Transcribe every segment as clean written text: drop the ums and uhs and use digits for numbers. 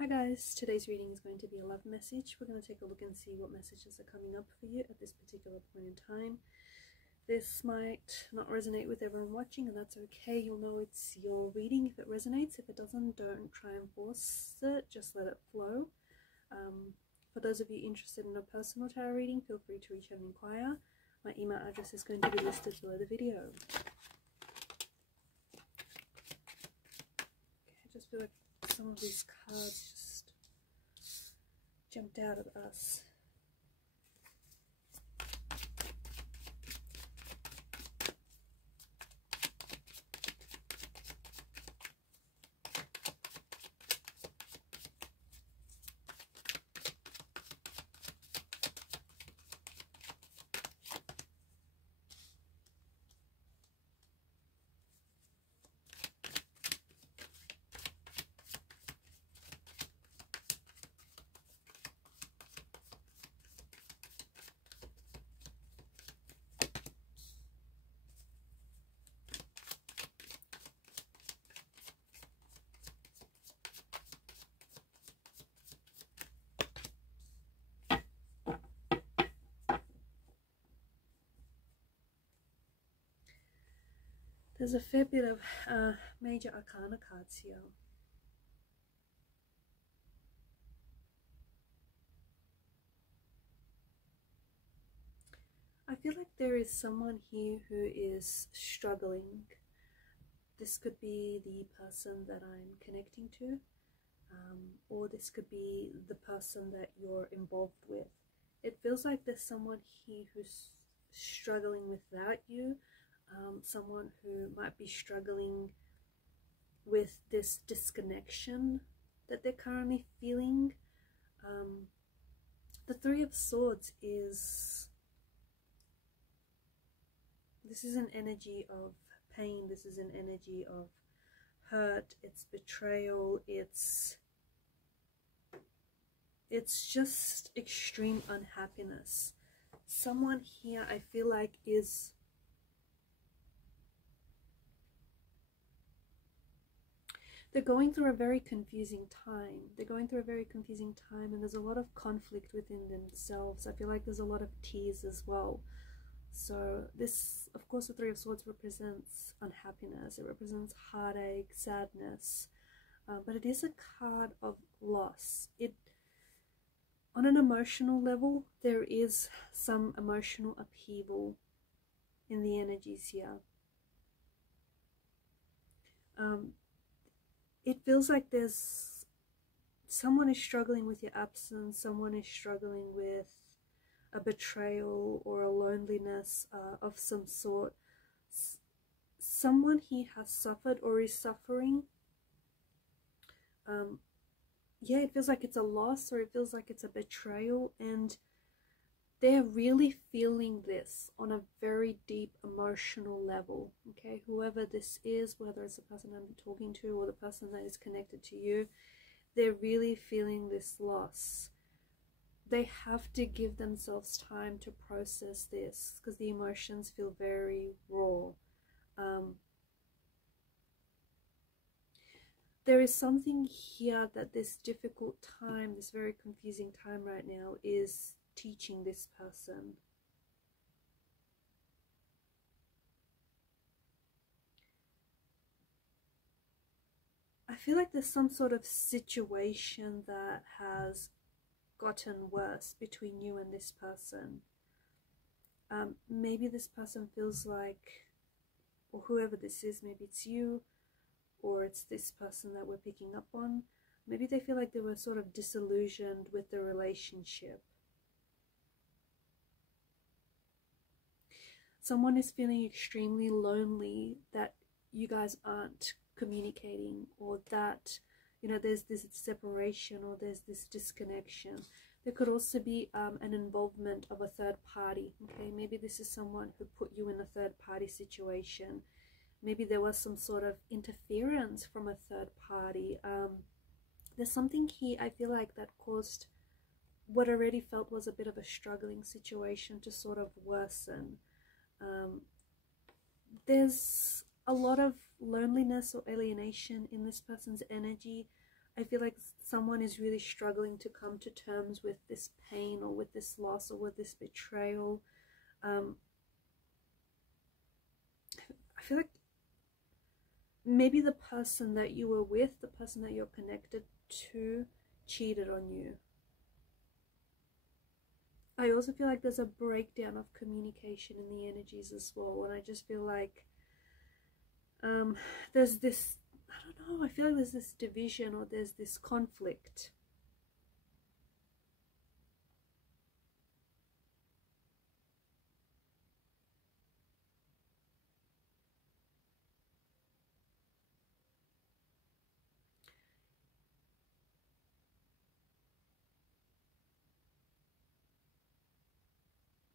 Hi guys, today's reading is going to be a love message. We're going to take a look and see what messages are coming up for you at this particular point in time. This might not resonate with everyone watching, and that's okay. You'll know it's your reading if it resonates. If it doesn't, don't try and force it, just let it flow. For those of you interested in a personal tarot reading, feel free to reach out and inquire. My email address is going to be listed below the video. Okay, I just feel like some of these cards just jumped out at us. There's a fair bit of major arcana cards here. I feel like there is someone here who is struggling. This could be the person that I'm connecting to, or this could be the person that you're involved with. It feels like there's someone here who's struggling without you. Someone who might be struggling with this disconnection that they're currently feeling. The Three of Swords is, this is an energy of pain, this is an energy of hurt, it's betrayal, it's just extreme unhappiness. Someone here I feel like is they're going through a very confusing time. They're going through a very confusing time, and there's a lot of conflict within themselves. I feel like there's a lot of tears as well. So this, of course, the Three of Swords represents unhappiness. It represents heartache, sadness, but it is a card of loss. On an emotional level, there is some emotional upheaval in the energies here. It feels like there's someone is struggling with your absence, someone is struggling with a betrayal or a loneliness of some sort. Someone here has suffered or is suffering. Yeah, it feels like it's a loss, or it feels like it's a betrayal, and they're really feeling this on a very deep emotional level. Okay, whoever this is, whether it's the person I'm talking to or the person that is connected to you, they're really feeling this loss. They have to give themselves time to process this because the emotions feel very raw. There is something here that this difficult time, this very confusing time right now, is teaching this person. I feel like there's some sort of situation that has gotten worse between you and this person. Maybe this person feels like, or whoever this is, maybe it's you, or it's this person that we're picking up on. Maybe they feel like they were sort of disillusioned with the relationship. Someone is feeling extremely lonely that you guys aren't communicating, or that, you know, there's this separation, or there's this disconnection. There could also be an involvement of a third party. Okay, maybe this is someone who put you in a third party situation. Maybe there was some sort of interference from a third party. There's something here, I feel like, that caused what already felt was a bit of a struggling situation to sort of worsen. There's a lot of loneliness or alienation in this person's energy. I feel like someone is really struggling to come to terms with this pain or with this loss or with this betrayal. I feel like maybe the person that you were with, the person that you're connected to, cheated on you. I also feel like there's a breakdown of communication in the energies as well. And I just feel like there's this, I don't know, I feel like there's this division or there's this conflict.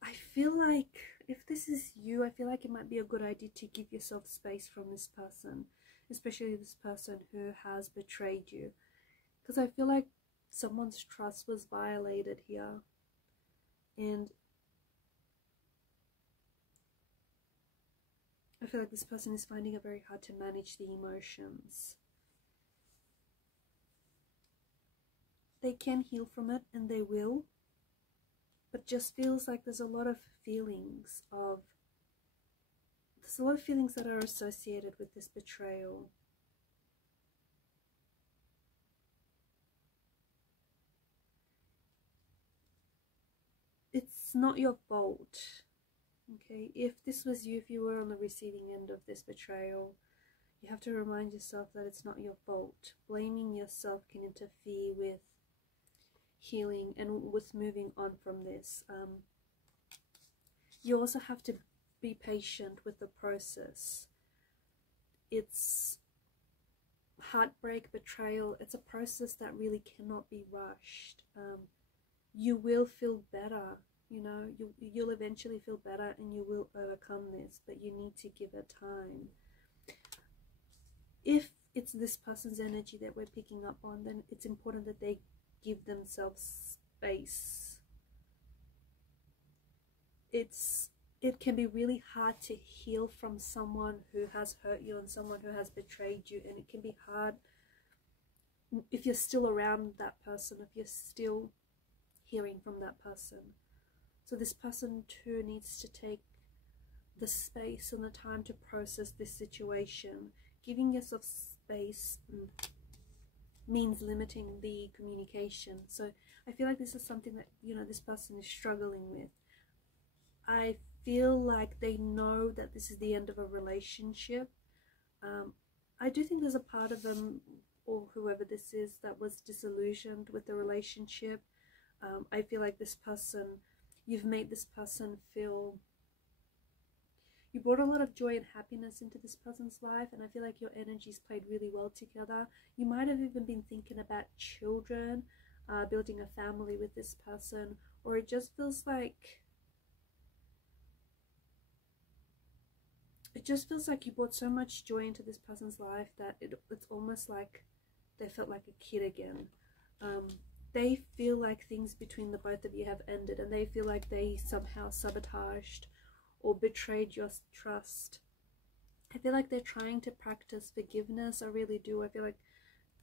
I feel like if this is you, I feel like it might be a good idea to give yourself space from this person, especially this person who has betrayed you, because I feel like someone's trust was violated here, and I feel like this person is finding it very hard to manage the emotions. They can heal from it, and they will, but just feels like there's a lot of feelings that are associated with this betrayal. It's not your fault, okay? If this was you, if you were on the receiving end of this betrayal, you have to remind yourself that it's not your fault. Blaming yourself can interfere with healing and with moving on from this. You also have to be patient with the process. It's heartbreak, betrayal. It's a process that really cannot be rushed. You will feel better, you know, you'll eventually feel better and you will overcome this, but you need to give it time. If it's this person's energy that we're picking up on, then it's important that they give themselves space. It can be really hard to heal from someone who has hurt you and someone who has betrayed you, and it can be hard if you're still around that person, if you're still hearing from that person. So this person too needs to take the space and the time to process this situation. Giving yourself space means limiting the communication. So I feel like this is something that, you know, this person is struggling with. I feel like they know that this is the end of a relationship. I do think there's a part of them, or whoever this is, that was disillusioned with the relationship. I feel like this person, you've made this person feel, you brought a lot of joy and happiness into this person's life, and I feel like your energies played really well together. You might have even been thinking about children, building a family with this person, or it just feels like you brought so much joy into this person's life that it's almost like they felt like a kid again. They feel like things between the both of you have ended, and they feel like they somehow sabotaged or betrayed your trust. I feel like they're trying to practice forgiveness. I really do. I feel like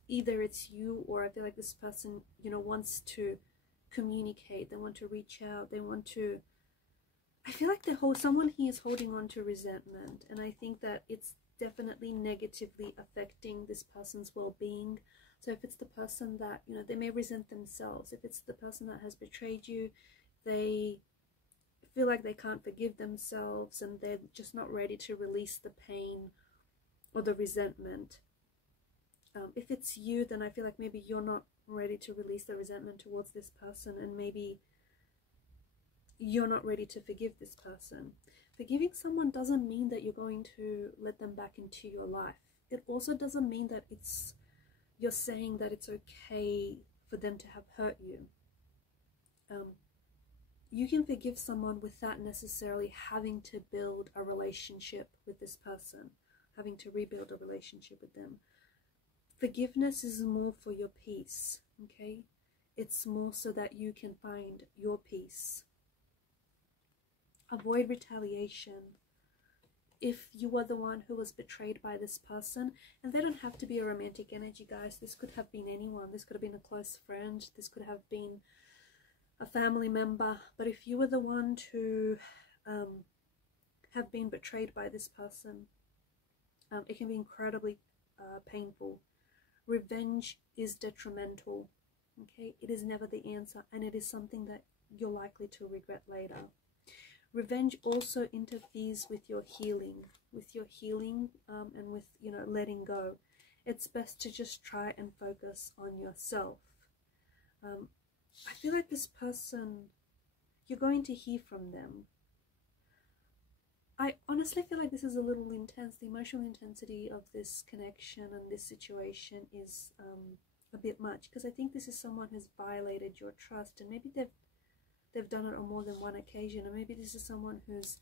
either it's you, or I feel like this person, you know, wants to communicate. They want to reach out. They want to, I feel like someone here is holding on to resentment, and I think that it's definitely negatively affecting this person's well-being. So if it's the person that, you know, they may resent themselves. If it's the person that has betrayed you, they feel like they can't forgive themselves, and they're just not ready to release the pain or the resentment. If it's you, then I feel like maybe you're not ready to release the resentment towards this person, and maybe you're not ready to forgive this person. Forgiving someone doesn't mean that you're going to let them back into your life. It also doesn't mean that you're saying that it's okay for them to have hurt you. You can forgive someone without necessarily having to build a relationship with this person, having to rebuild a relationship with them. Forgiveness is more for your peace, okay? It's more so that you can find your peace. Avoid retaliation. if you were the one who was betrayed by this person, and they don't have to be a romantic energy, guys. This could have been anyone. This could have been a close friend. This could have been a family member. But if you were the one to have been betrayed by this person, it can be incredibly painful. Revenge is detrimental. Okay, it is never the answer, and it is something that you're likely to regret later. Revenge also interferes with your healing, and with, you know, letting go. It's best to just try and focus on yourself. I feel like this person, you're going to hear from them. I honestly feel like this is a little intense. The emotional intensity of this connection and this situation is a bit much, because I think this is someone who's violated your trust, and maybe they've done it on more than one occasion, or maybe this is someone who's,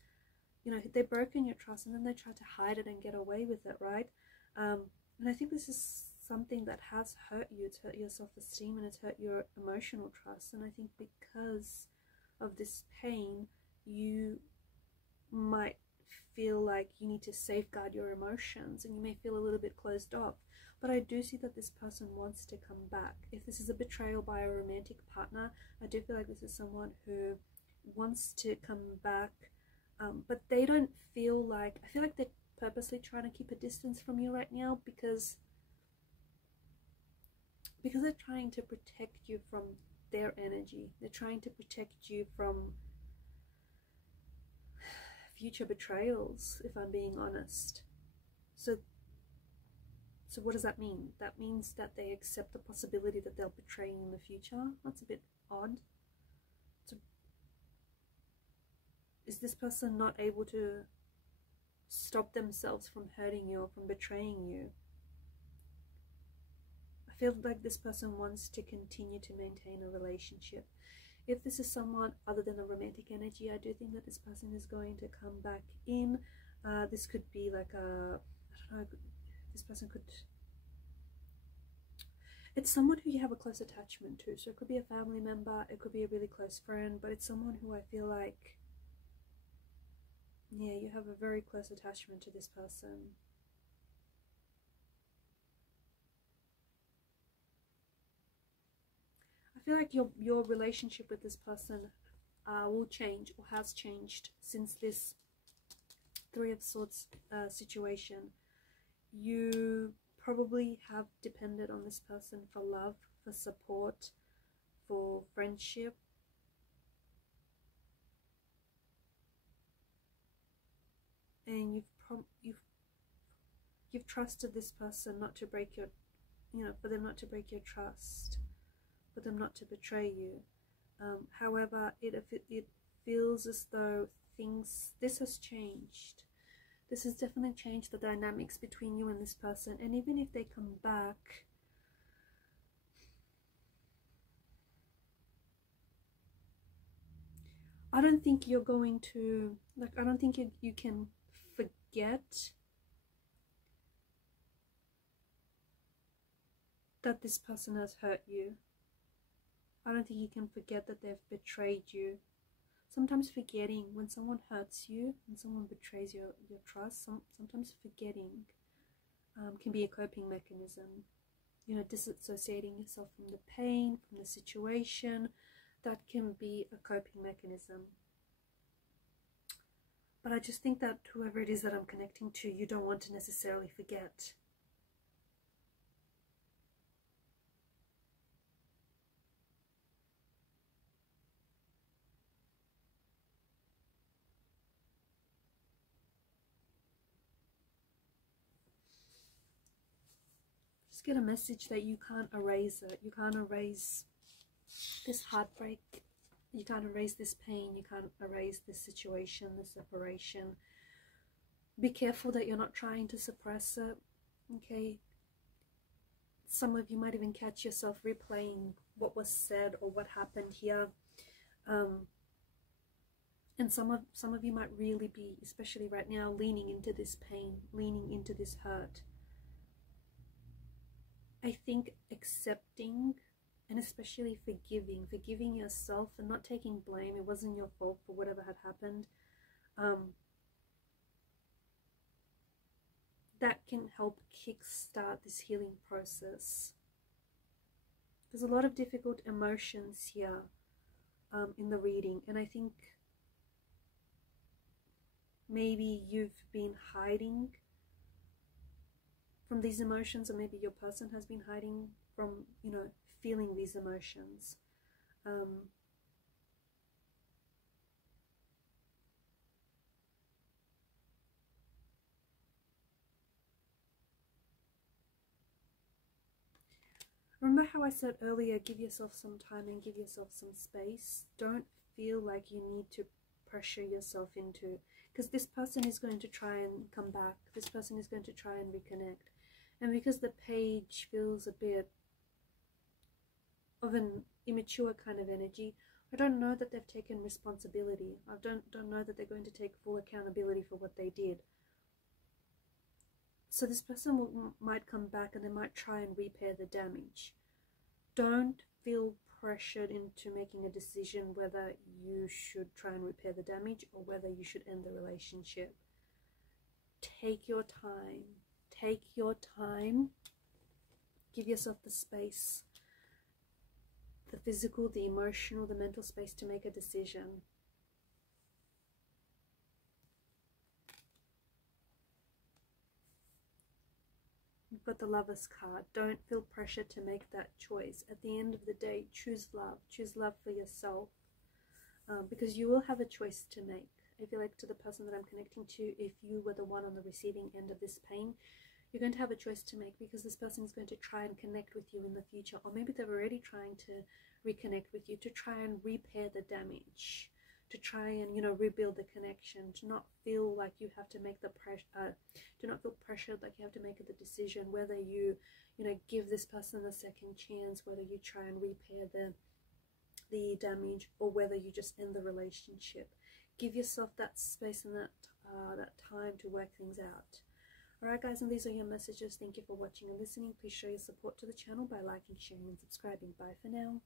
you know, they've broken your trust and then they try to hide it and get away with it, right? And I think this is something that has hurt you. It's hurt your self-esteem and it's hurt your emotional trust, and I think because of this pain, you might feel like you need to safeguard your emotions, and you may feel a little bit closed off. But I do see that this person wants to come back. If this is a betrayal by a romantic partner, I do feel like this is someone who wants to come back, but they don't feel like, I feel like they're purposely trying to keep a distance from you right now, because they're trying to protect you from their energy. They're trying to protect you from future betrayals, if I'm being honest. So what does that mean? That means that they accept the possibility that they'll betray you in the future. That's a bit odd. So is this person not able to stop themselves from hurting you or from betraying you? I feel like this person wants to continue to maintain a relationship. If this is someone other than a romantic energy, I do think that this person is going to come back in. This could be like a, I don't know, this person could, it's someone who you have a close attachment to. So it could be a family member, it could be a really close friend, but it's someone who I feel like, yeah, you have a very close attachment to this person. I feel like your relationship with this person will change, or has changed, since this Three of Swords situation. You probably have depended on this person for love, for support, for friendship. And you've trusted this person not to break your, you know, for them not to break your trust, for them not to betray you. However, it feels as though this has changed. This has definitely changed the dynamics between you and this person. And even if they come back, I don't think you're going to, like, I don't think you can forget that this person has hurt you. I don't think you can forget that they've betrayed you. Sometimes forgetting, when someone hurts you, when someone betrays your trust, sometimes forgetting can be a coping mechanism. You know, disassociating yourself from the pain, from the situation, that can be a coping mechanism. But I just think that whoever it is that I'm connecting to, you don't want to necessarily forget. Just get a message that you can't erase it. You can't erase this heartbreak. You can't erase this pain. You can't erase this situation, this separation. Be careful that you're not trying to suppress it. Okay? Some of you might even catch yourself replaying what was said or what happened here. And some of you might really be, especially right now, leaning into this pain, leaning into this hurt. I think accepting, and especially forgiving yourself and not taking blame. It wasn't your fault for whatever had happened. that can help kickstart this healing process. There's a lot of difficult emotions here in the reading, and I think maybe you've been hiding from these emotions, or maybe your person has been hiding from, you know, feeling these emotions. Remember how I said earlier, give yourself some time and give yourself some space. Don't feel like you need to pressure yourself into, because this person is going to try and come back. This person is going to try and reconnect. And because the page feels a bit of an immature kind of energy, I don't know that they've taken responsibility. I don't know that they're going to take full accountability for what they did. So this person might come back and they might try and repair the damage. Don't feel pressured into making a decision whether you should try and repair the damage or whether you should end the relationship. Take your time. Take your time. Give yourself the space, the physical, the emotional, the mental space to make a decision. You've got the Lover's card. Don't feel pressure to make that choice. At the end of the day, choose love. Choose love for yourself, because you will have a choice to make. I feel like to the person that I'm connecting to, if you were the one on the receiving end of this pain, you're going to have a choice to make, because this person is going to try and connect with you in the future, or maybe they're already trying to reconnect with you to try and repair the damage, to try and, you know, rebuild the connection, to not feel like you have to make the pressure, do not feel pressured like you have to make the decision whether you know, give this person a second chance, whether you try and repair the damage, or whether you just end the relationship. Give yourself that space and that time to work things out. Alright guys, and these are your messages. Thank you for watching and listening. Please show your support to the channel by liking, sharing and subscribing. Bye for now.